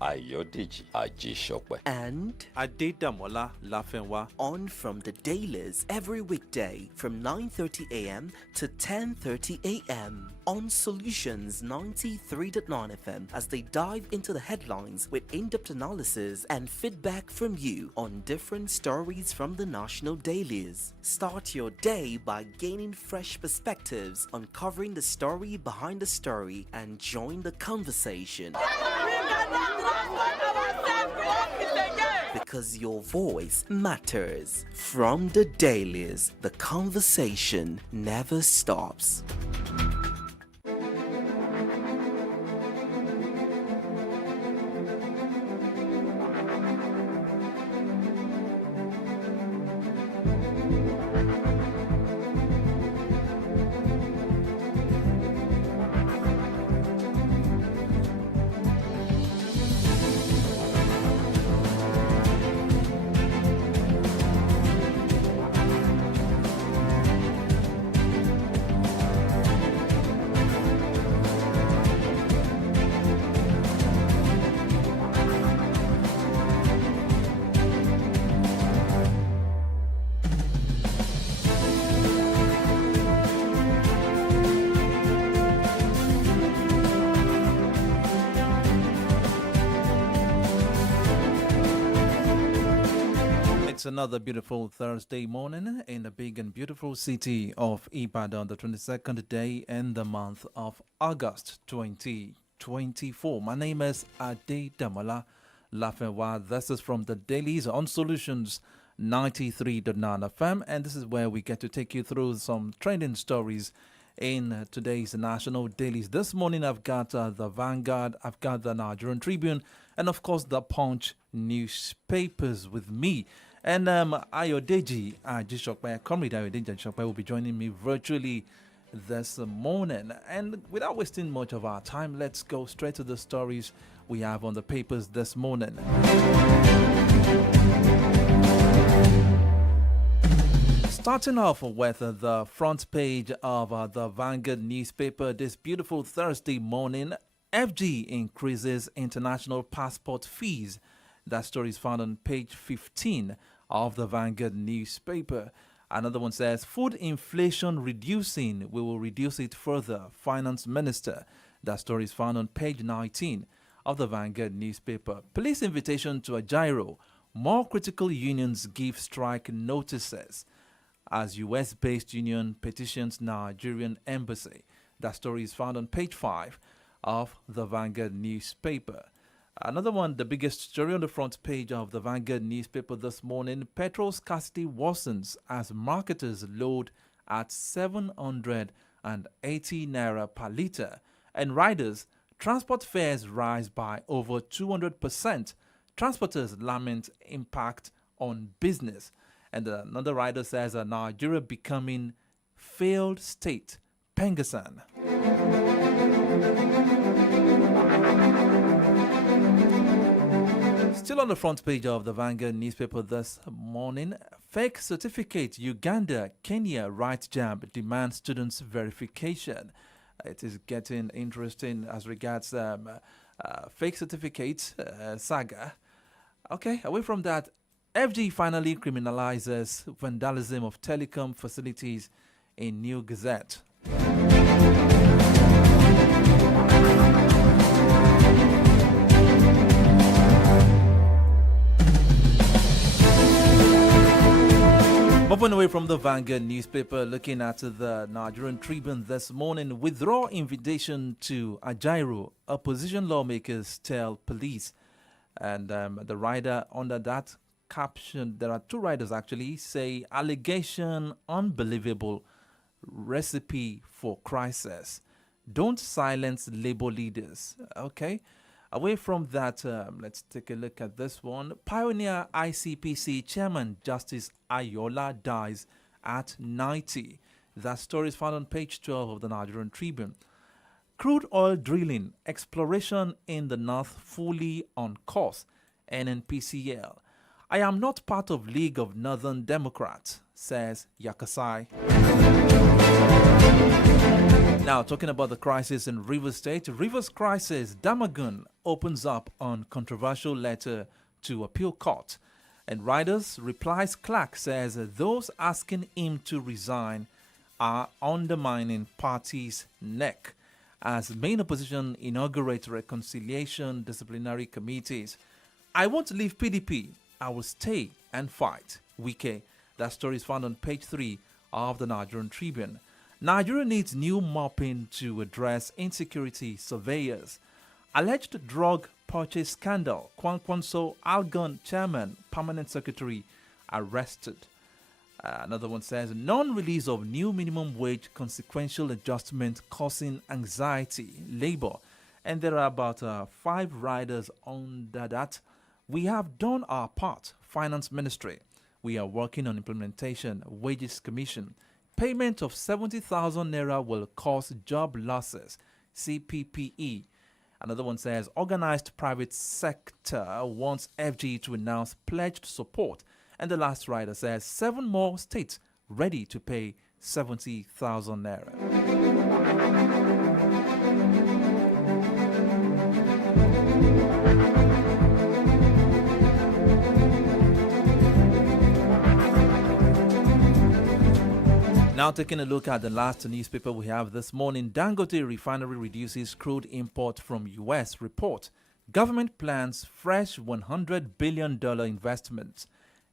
Ayodeji Ajishokwe. And Adedamola LAFFY. on from the dailies every weekday from 9:30 a.m. to 10:30 a.m. on Solutions 93.9 FM as they dive into the headlines with in-depth analysis and feedback from you on different stories from the national dailies. Start your day by gaining fresh perspectives, uncovering the story behind the story, and join the conversation. Because your voice matters. From the dailies, the conversation never stops. It's another beautiful Thursday morning in the big and beautiful city of Ibadan, the 22nd day in the month of August 2024. My name is Adedamola LAFFY. This is from the dailies on Solutions 93.9 FM, and this is where we get to take you through some trending stories in today's national dailies. This morning I've got the Vanguard, I've got the Nigerian Tribune, and of course the Punch newspapers with me. And Ayodeji Ajishokwe, Comrade Ayodeji Ajishokwe will be joining me virtually this morning. And without wasting much of our time, let's go straight to the stories we have on the papers this morning. Starting off with the front page of the Vanguard newspaper this beautiful Thursday morning, FG increases international passport fees. That story is found on page 15 of the Vanguard newspaper. Another one says, food inflation reducing, we will reduce it further, Finance Minister. That story is found on page 19 of the Vanguard newspaper. Police invitation to a gyro. More critical unions give strike notices as US-based union petitions Nigerian embassy. That story is found on page 5 of the Vanguard newspaper. Another one, the biggest story on the front page of the Vanguard newspaper this morning, petrol scarcity worsens as marketers load at 780 naira per litre. And riders, transport fares rise by over 200%. Transporters lament impact on business. And another rider says Nigeria becoming failed state. Pengasan. Still on the front page of the Vanguard newspaper this morning, fake certificate, Uganda, Kenya, right jab demand students verification. It is getting interesting as regards fake certificates saga. Okay, away from that, FG finally criminalizes vandalism of telecom facilities in New Gazette. Moving away from the Vanguard newspaper, looking at the Nigerian Tribune this morning, withdraw invitation to a gyro, opposition lawmakers tell police. And the rider under that caption, there are two riders actually, say allegation unbelievable, recipe for crisis. Don't silence labor leaders. Okay. Away from that, let's take a look at this one. Pioneer ICPC Chairman Justice Ayola dies at 90. That story is found on page 12 of the Nigerian Tribune. Crude oil drilling, exploration in the north fully on course. NNPCL. I am not part of League of Northern Democrats, says Yakasai. Now, talking about the crisis in Rivers State, Rivers crisis, Damagun opens up on controversial letter to appeal court. And Riders replies Clark says those asking him to resign are undermining party's neck. As main opposition inaugurates reconciliation disciplinary committees. I won't leave PDP. I will stay and fight. Wike. That story is found on page 3 of the Nigerian Tribune. Nigeria needs new mopping to address insecurity surveyors. Alleged drug purchase scandal. Kwankwanso Algon chairman, permanent secretary, arrested. Another one says non-release of new minimum wage consequential adjustment causing anxiety. Labor. And there are about 5 riders under that. We have done our part. Finance Ministry. We are working on implementation. Wages Commission. Payment of 70,000 naira will cause job losses. CPPE. Another one says organized private sector wants FG to announce pledged support. And the last rider says 7 more states ready to pay 70,000 naira. Now taking a look at the last newspaper we have this morning, Dangote Refinery reduces crude import from U.S. report. Government plans fresh $100 billion investment.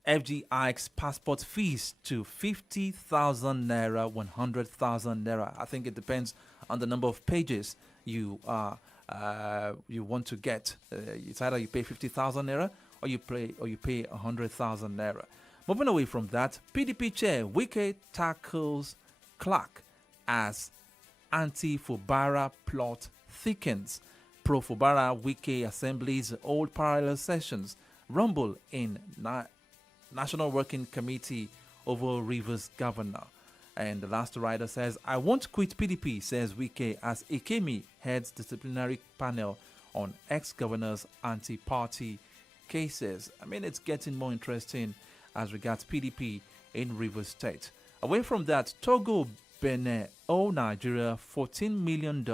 FG hikes passport fees to 50,000 naira, 100,000 naira. I think it depends on the number of pages you want to get. It's either you pay 50,000 naira or you pay 100,000 naira. Moving away from that, PDP chair Wike tackles Clark as anti-Fubara plot thickens. Pro-Fubara Wike assemblies hold parallel sessions. Rumble in National Working Committee over Rivers governor. And the last rider says, I won't quit PDP, says Wike, as Ikemi heads disciplinary panel on ex-governors' anti-party cases. I mean, it's getting more interesting as regards PDP in Rivers State. Away from that, Togo, Benin owe Nigeria $14 million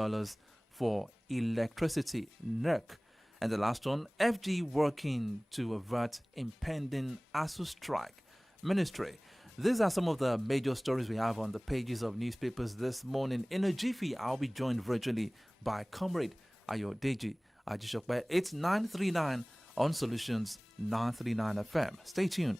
for electricity, NERC. And the last one, FG working to avert impending ASU strike. Ministry. These are some of the major stories we have on the pages of newspapers this morning. In a jiffy, I'll be joined virtually by Comrade Ayodeji Ajishokbe. It's 9:39 on Solutions 939 FM. Stay tuned.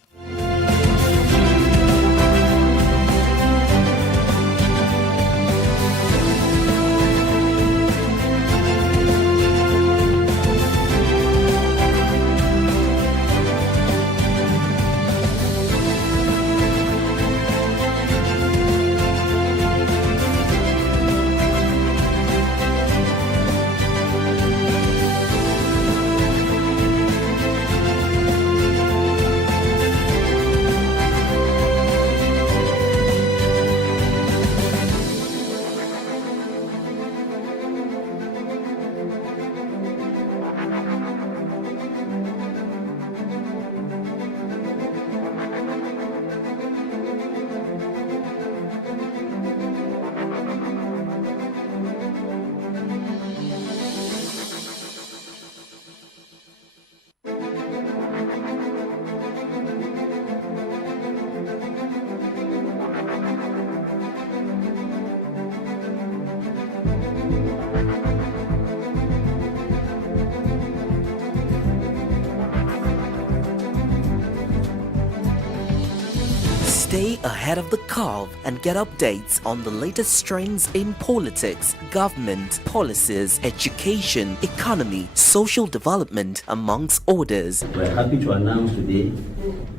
Stay ahead of the curve and get updates on the latest trends in politics, government, policies, education, economy, social development, amongst others. We're happy to announce today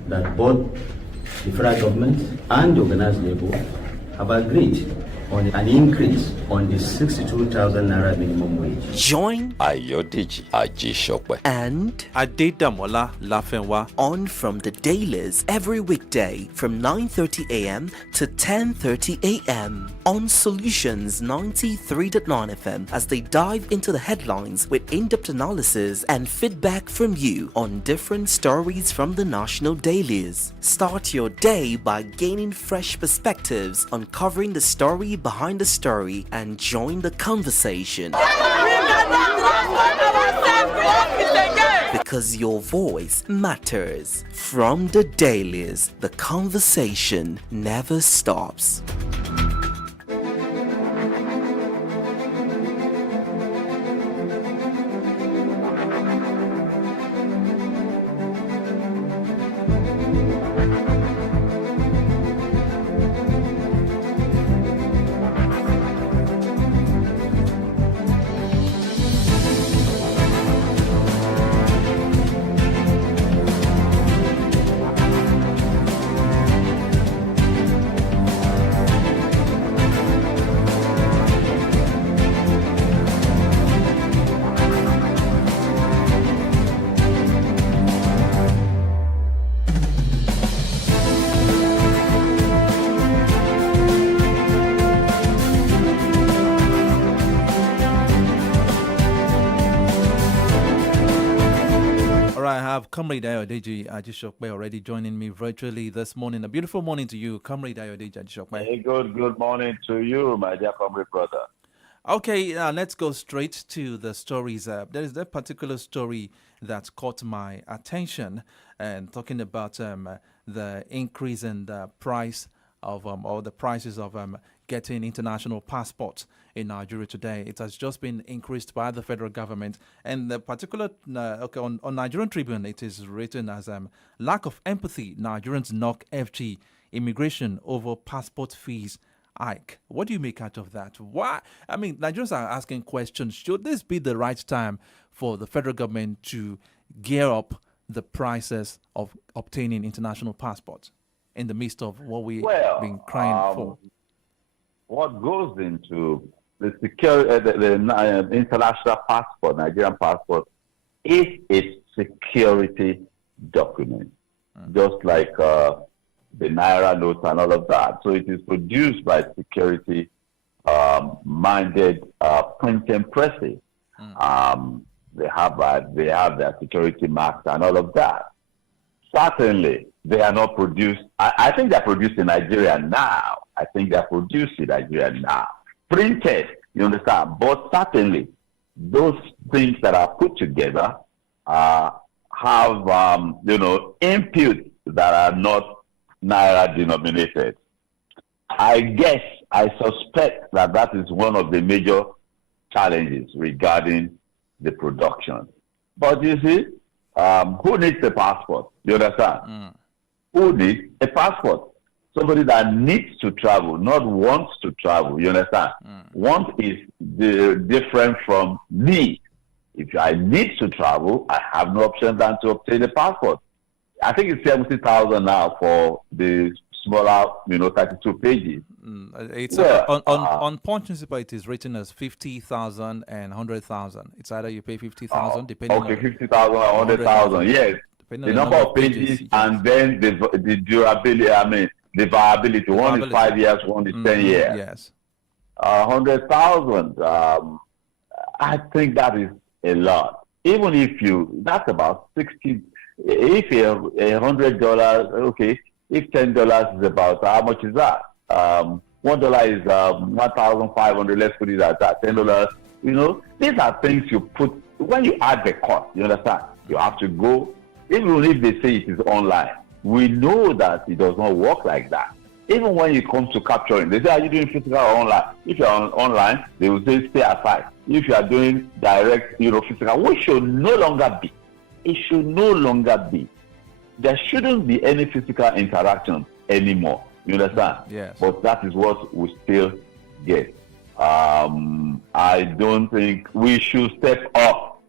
that both the federal government and the organized labor have agreed on an increase on the 62,000 naira minimum wage. Join Ayodeji Ajishokwe and Adedamola Lafenwa on from the dailies every weekday from 9:30 a.m. to 10:30 a.m. on Solutions 93.9 FM as they dive into the headlines with in-depth analysis and feedback from you on different stories from the national dailies. Start your day by gaining fresh perspectives, uncovering the story behind the story, and join the conversation. We cannot transport ourselves Because your voice matters. From the dailies, the conversation never stops. Comrade Ayodeji Ajishokbe already joining me virtually this morning. A beautiful morning to you, Comrade Ayodeji Ajishokbe. Hey, good morning to you, my dear comrade brother. Okay, let's go straight to the stories. There is that particular story that caught my attention, and talking about the increase in the price of or the prices of getting international passports in Nigeria today. It has just been increased by the federal government, and the particular on Nigerian Tribune, it is written as lack of empathy. Nigerians knock FG immigration over passport fees hike. What do you make out of that? Why? I mean, Nigerians are asking questions. Should this be the right time for the federal government to gear up the prices of obtaining international passports in the midst of what we've been crying for? What goes into the security, the international passport, Nigerian passport, is a security document, just like the Naira notes and all of that. So it is produced by security minded printing presses. They have their security marks and all of that. Certainly, they are not produced. I think they're produced in Nigeria now. Printed, you understand? But certainly, those things that are put together have, inputs that are not Naira denominated. I suspect that is one of the major challenges regarding the production. But you see, who needs a passport? You understand? Who needs a passport? Somebody that needs to travel, not wants to travel. You understand? Want is different from need. If I need to travel, I have no option than to obtain a passport. I think it's 70,000 now for the smaller, 32 pages. It's on Punch newspaper. It is written as 50,000 and 100,000. It's either you pay 50,000 depending. Okay, 50,000 or 100,000. Yes, the number of pages and then the durability. I mean, the viability. One is 5 years, one is 10 years. Yes. 100,000. I think that is a lot. Even if that's about 60. If $100, okay. If $10 is about, how much is that? $1 is 1,500. Let's put it at that. $10. These are things you put when you add the cost. You understand? You have to go. Even if they say it is online, we know that it does not work like that. Even when it comes to capturing, they say, are you doing physical or online? If you're online, they will say stay aside. If you are doing direct, physical, which should no longer be. It should no longer be. There shouldn't be any physical interaction anymore. You understand? Yes. But that is what we still get. I don't think we should step up.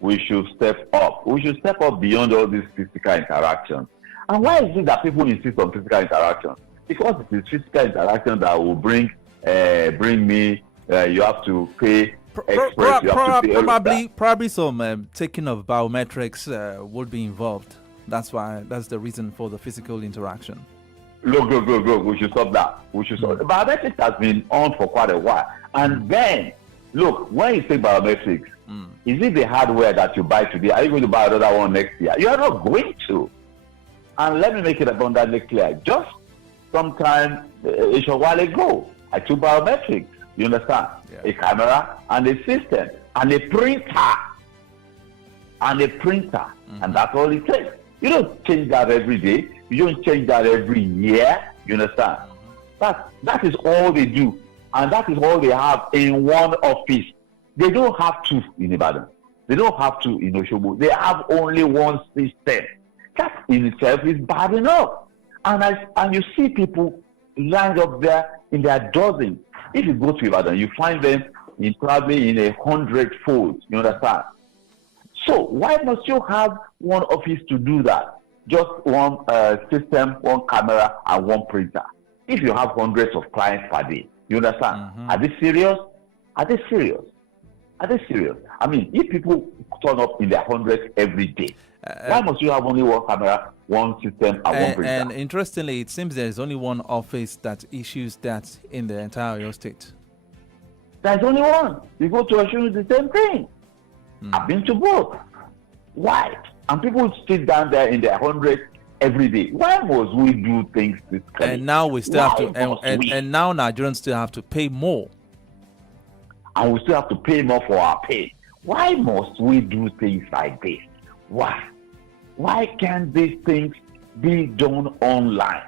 We should step up. We should step up beyond all these physical interactions. And why is it that people insist on physical interaction? Because it is physical interaction that will bring me. You have to pay. Probably some taking of biometrics would be involved. That's the reason for the physical interaction. Look. We should stop that. Biometrics has been on for quite a while. And then, look, when you say biometrics, is it the hardware that you buy today? Are you going to buy another one next year? You are not going to. And let me make it abundantly clear. Just sometime, a short while ago, I took biometrics. You understand? Yeah. A camera and a system and a printer. and a printer, and that's all it takes. You don't change that every day. You don't change that every year. You understand? That is all they do, and that is all they have in one office. They don't have two in Ibadan. They don't have two in Oshobo. They have only one system. That in itself is bad enough. And you see people lined up there in their dozens. If you go to Ibadan, you find them probably in 100-fold. You understand? So why must you have one office to do that? Just one system, one camera, and one printer. If you have hundreds of clients per day, you understand? Are they serious? Are they serious? Are they serious? I mean, if people turn up in their hundreds every day, why must you have only one camera, one system, and one printer? And interestingly, it seems there is only one office that issues that in the entire Oyo state. There's only one. You go to Osun, it's the same thing. I've been to both. Why? And people sit down there in their hundreds every day. Why must we do things this way? And now we still have to, and now Nigerians still have to pay more. And we still have to pay more for our pay. Why must we do things like this? Why? Why can't these things be done online?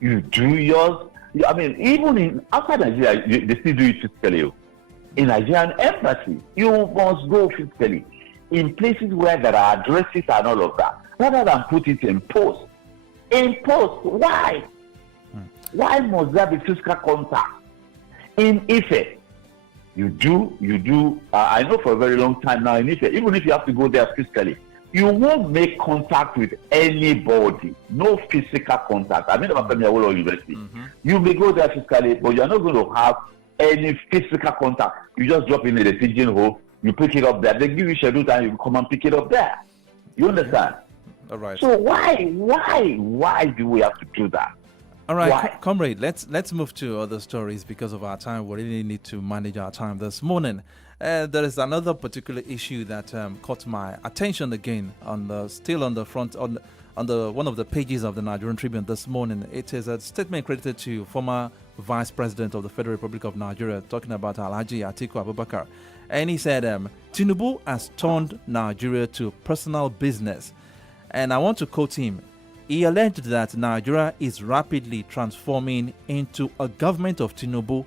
You do yours. I mean, even outside Nigeria, they still do it physically. In Nigerian embassy, you must go physically. In places where there are addresses and all of that, rather than put it in post. In post, why? Why must there be physical contact? In Ife, you do. I know for a very long time now in Ife, even if you have to go there physically, you won't make contact with anybody. No physical contact. I mean, about Awolowo University. You may go there physically, but you're not going to have any physical contact. You just drop in the pigeon hole, you pick it up there. They give you schedule time, you come and pick it up there. You understand? All right. So why do we have to do that? All right, Why? comrade, let's move to other stories because of our time. We really need to manage our time this morning. There is another particular issue that caught my attention again on the front on one of the pages of the Nigerian Tribune this morning. It is a statement credited to former Vice President of the Federal Republic of Nigeria, talking about Alhaji Atiku Abubakar, and he said, "Tinubu has turned Nigeria to personal business," and I want to quote him. He alleged that Nigeria is rapidly transforming into a government of Tinubu,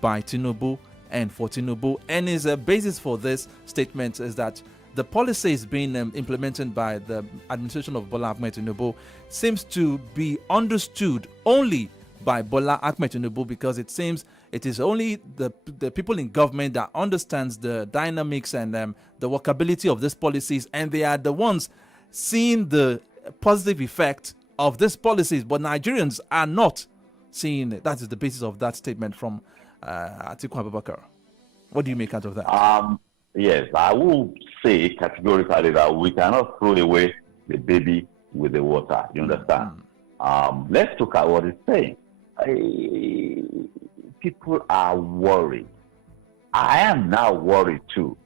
by Tinubu, and for Tinubu. And his basis for this statement is that the policies being implemented by the administration of Bola Ahmed Tinubu seems to be understood only by Bola Ahmed Tinubu, because it seems it is only the people in government that understands the dynamics and the workability of these policies, and they are the ones seeing the positive effect of these policies, but Nigerians are not seeing it. That is the basis of that statement from Atiku Abubakar. What do you make out of that? Yes, I will say categorically that we cannot throw away the baby with the water. You understand? Let's look at what it's saying. People are worried. I am now worried too.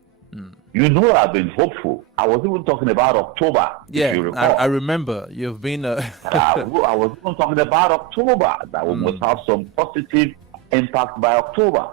You know, I've been hopeful. I was even talking about October. Yeah, if you recall. I remember. You've been. I was even talking about October, that we must have some positive impact by October.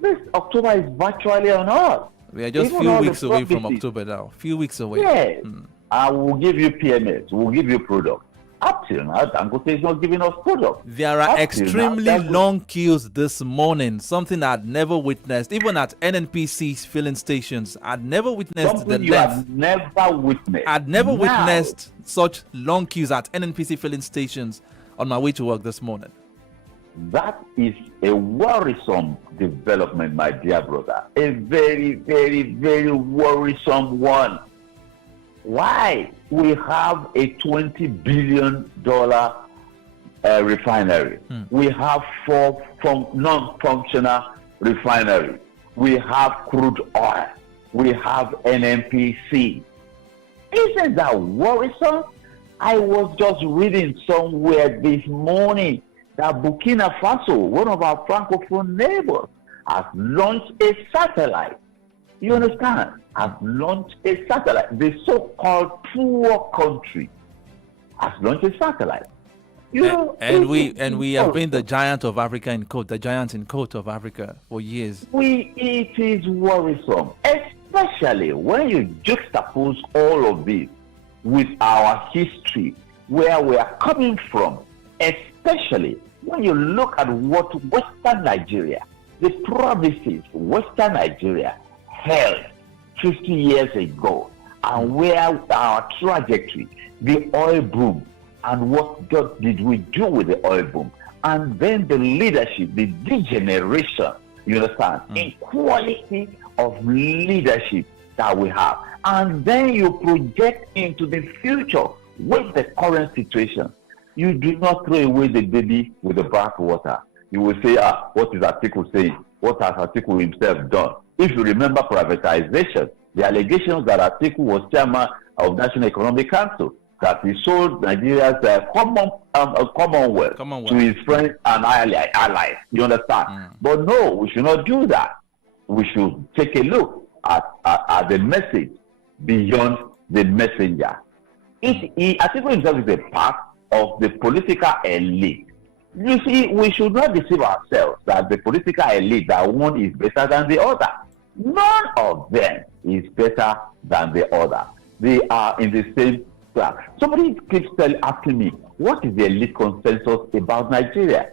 This October is virtually on us. We are just a few weeks away from October now. Few weeks away. Yes. I will give you PMS. We'll give you product. Up till now, Dangote is not giving us product. There are extremely long queues this morning, something I'd never witnessed, even at NNPC's filling stations. I'd never witnessed something the you length. have never witnessed. I'd never witnessed such long queues at NNPC filling stations on my way to work this morning. That is a worrisome development, my dear brother. A very, very, very worrisome one. Why? We have a $20 billion refinery. We have 4 non-functional refineries. We have crude oil. We have NNPC. Isn't that worrisome? I was just reading somewhere this morning that Burkina Faso, one of our Francophone neighbors, has launched a satellite. You understand? Has launched a satellite. The so-called poor country has launched a satellite. You know, and we have been the giant of Africa the giant in coat of Africa for years. It is worrisome, especially when you juxtapose all of this with our history, where we are coming from, especially when you look at what Western Nigeria, the promises Western Nigeria held 50 years ago, and where our trajectory, the oil boom, and what did we do with the oil boom, and then the leadership, the degeneration, you understand, in quality of leadership that we have, and then you project into the future with the current situation. You do not throw away the baby with the bathwater. You will say, what is Atiku saying? What has Atiku himself done? If you remember privatization, the allegations that Atiku was chairman of National Economic Council, that he sold Nigeria's commonwealth to his friends and allies. You understand? But no, we should not do that. We should take a look at the message beyond the messenger. Atiku himself is a part of the political elite. You see, we should not deceive ourselves that the political elite, that one is better than the other. None of them is better than the other. They are in the same class. Somebody keeps asking me, what is the elite consensus about Nigeria?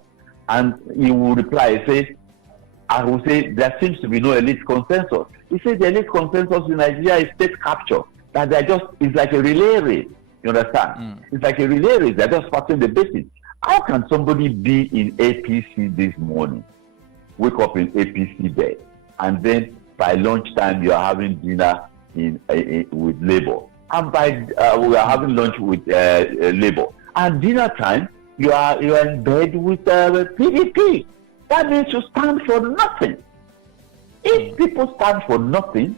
And he will reply, I will say, there seems to be no elite consensus. He says the elite consensus in Nigeria is state capture. That it's like a relay race. You understand? It's like a relay race. They're just passing the basics. How can somebody be in APC this morning, wake up in APC bed, and then by lunchtime you are having dinner with Labour, and we are having lunch with Labour, and dinner time you are in bed with PDP? That means you stand for nothing. If people stand for nothing,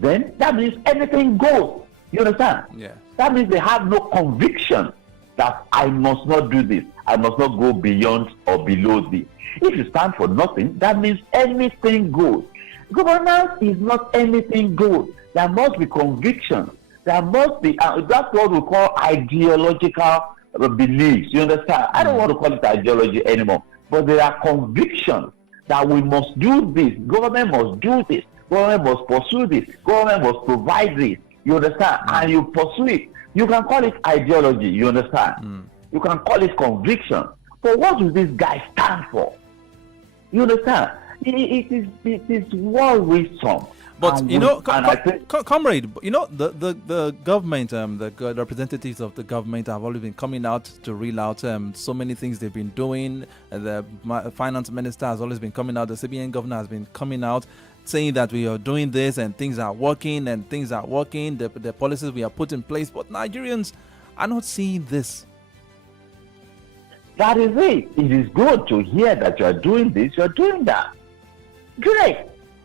then that means anything goes. You understand? Yeah. That means they have no conviction that I must not do this. I must not go beyond or below this. If you stand for nothing, that means anything goes. Governance is not anything goes. There must be conviction. There must be, that's what we call ideological beliefs. You understand? I don't want to call it ideology anymore. But there are convictions that we must do this. Government must do this. Government must pursue this. Government must provide this. You understand? And you pursue it. You can call it ideology. You understand? You can call it conviction. But what does this guy stand for? You understand? It is well wisdom. But and comrade, the government, the representatives of the government have always been coming out to reel out so many things they've been doing. The finance minister has always been coming out. The CBN governor has been coming out saying that we are doing this and things are working and things are working. The policies we have put in place, but Nigerians are not seeing this. That is it. It is good to hear that you are doing this, you are doing that. Great.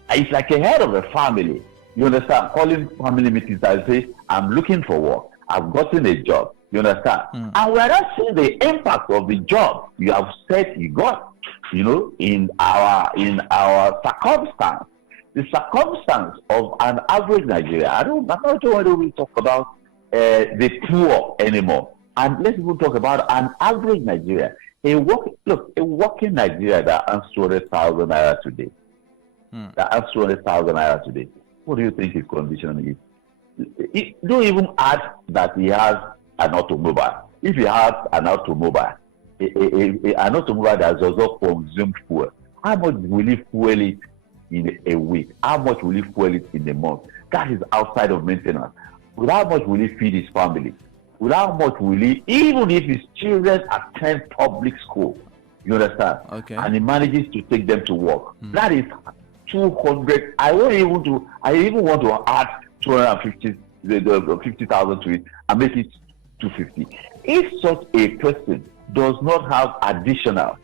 It's like a head of a family. You understand? Calling family meetings and say, I'm looking for work. I've gotten a job. You understand? And we are not seeing the impact of the job you have said you got, in our circumstance. The circumstance of an average Nigerian. I'm not sure whether we talk about the poor anymore. And let's even talk about an average Nigerian. A working Nigerian that earns 200,000 naira today. That earns 200,000 naira today. What do you think his condition is? Don't even add that he has an automobile. If he has an automobile, an automobile that does not consume fuel, how much will he fuel it in a week? How much will he fuel it in a month? That is outside of maintenance. With how much will he feed his family? With how much will he, even if his children attend public school, you understand? Okay. And he manages to take them to work. That is 200. I even want to add 50,000 to it and make it 250. If such a person does not have additional,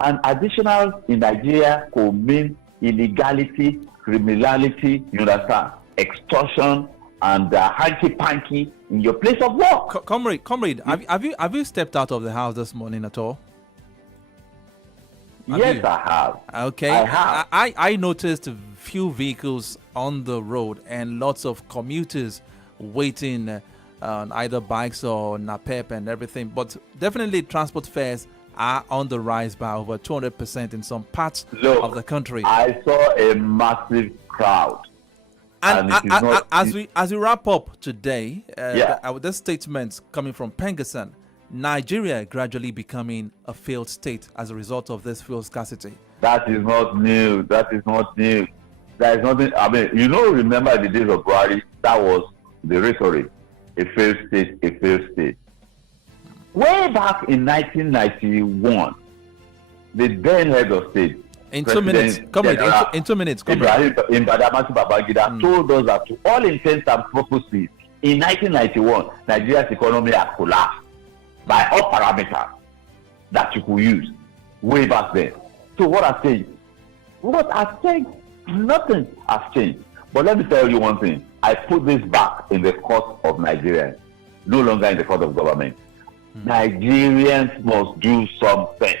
and additional in Nigeria could mean illegality, criminality, you understand, extortion, and hanky-panky in your place of work. Comrade, have you stepped out of the house this morning at all? Yes, I have. Okay. I have. I noticed a few vehicles on the road and lots of commuters waiting on either bikes or NAPEP and everything. But definitely transport fares are on the rise by over 200% in some parts of the country. I saw a massive crowd. And it is not, as we wrap up today, Yeah. with this statement coming from Pengasan, Nigeria gradually becoming a failed state as a result of this fuel scarcity. that is not new. That is not new. There is nothing. I mean, remember the days of Buhari, that was the rhetoric. A failed state, a failed state. Way back in 1991, the then head of state, In 2 minutes, comrade. In 2 minutes, comrade. Ibrahim Badamasi Babangida told us that to all intents and purposes, in 1991, Nigeria's economy had collapsed by all parameters that you could use way back then. So what has changed? What has changed? Nothing has changed. But let me tell you one thing. I put this back in the court of Nigerians, no longer in the court of government. Nigerians must do something.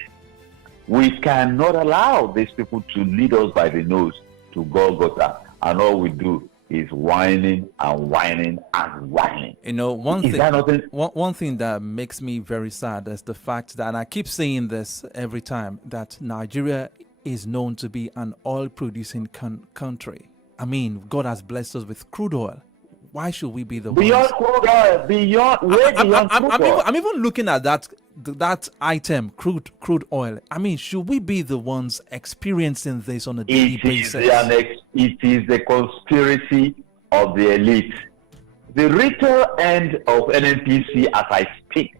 We cannot allow these people to lead us by the nose to Golgotha, and all we do is whining and whining and whining. One thing that makes me very sad is the fact that, and I keep saying this every time, that Nigeria is known to be an oil-producing country. I mean, God has blessed us with crude oil. Why should we be the beyond ones? Crude oil, beyond crude oil. I'm even looking at that item, crude oil. I mean, should we be the ones experiencing this on a daily basis? It is the conspiracy of the elite. The retail end of NNPC, as I speak,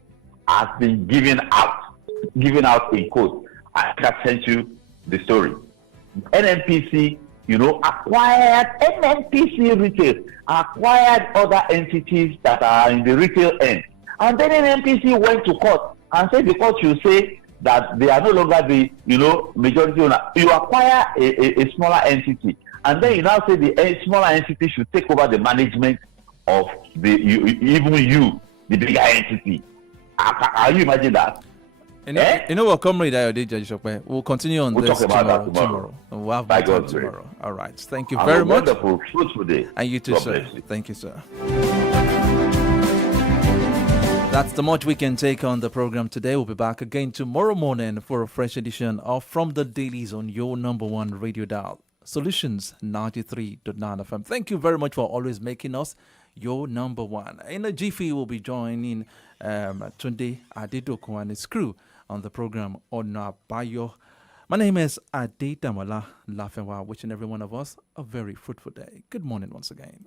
has been given out in quotes. I can send you the story. NNPC, acquired NNPC retail, acquired other entities that are in the retail end. And then NNPC went to court and said, because you say that they are no longer the majority owner, you acquire a smaller entity. And then you now say the smaller entity should take over the management of the bigger entity. Can you imagine that? You know what, Comrade Ayode Jajishokwe, we'll continue on this tomorrow. We'll have more time tomorrow. All right. Thank you very much. Wonderful, fruitful day. And you too, sir. Thank you, sir. That's the much we can take on the program today. We'll be back again tomorrow morning for a fresh edition of From the Dailies on your number one radio dial, Solutions 93.9 FM. Thank you very much for always making us your number one. In a jiffy, we'll be joining Tunde Adedoko and his crew on the program on Bayo. My name is Ade Damola LAFFY, wishing every one of us a very fruitful day. Good morning once again.